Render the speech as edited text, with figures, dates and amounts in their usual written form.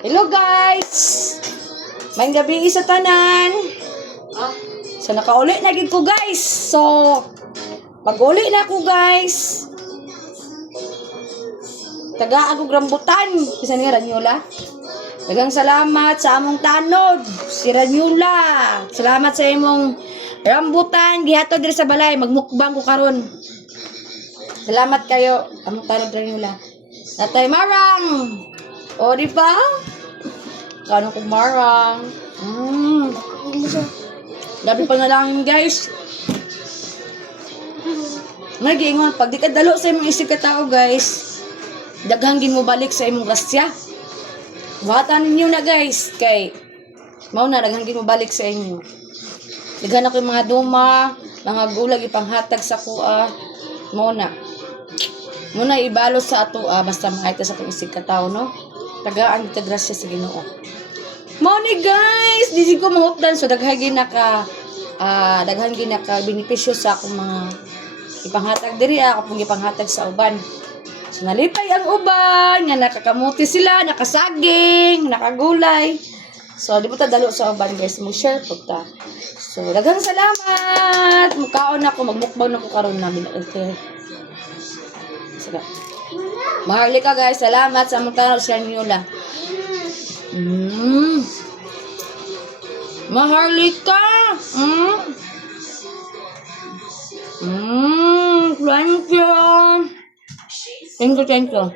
Hello guys! May gabi sa tanan. So nakauli na gid ko guys. So pag-uli na ko guys. Taga ako rambutan. Bisan nga Ranyola. Daghang salamat sa among tanod. Si Ranyola. Salamat sa imong rambutan gihatod diri sa balay. Magmukbang ko karon. Salamat kayo among tanod Ranyola. Natay Marang. O di ba? Kano kong marang. Gabi pa na lang guys. Nag-iingon, pag di ka dalo sa imong isip ka tao guys, daghang din mo balik sa imong grasya. Buhatan ninyo na guys, kay mao na daghang din mo balik sa inyo. Daghan ako yung mga duma, mga gulag ipanghatag sa kuha. Muna ibalo sa ato basta makita sa itong isip ka tao, no? Tagaan kita grasya sa Ginoo. Mao ni guys, dili ko mahupdan so daghan ginaka benepisyo sa akong mga ipanghatag diri ako pong ipanghatag sa uban. So nalipay ang uban nga nakakamuti sila, nakasaging, nakagulay. So di mo ta dalo sa uban guys, mo share po ta. So daghang salamat. Mukaon ako magmukbang nako karon namin. Okay. Sige. Maharlika guys, salamat sa mga tanong sa Ranyola. Maharlika. Thank you. Thank you.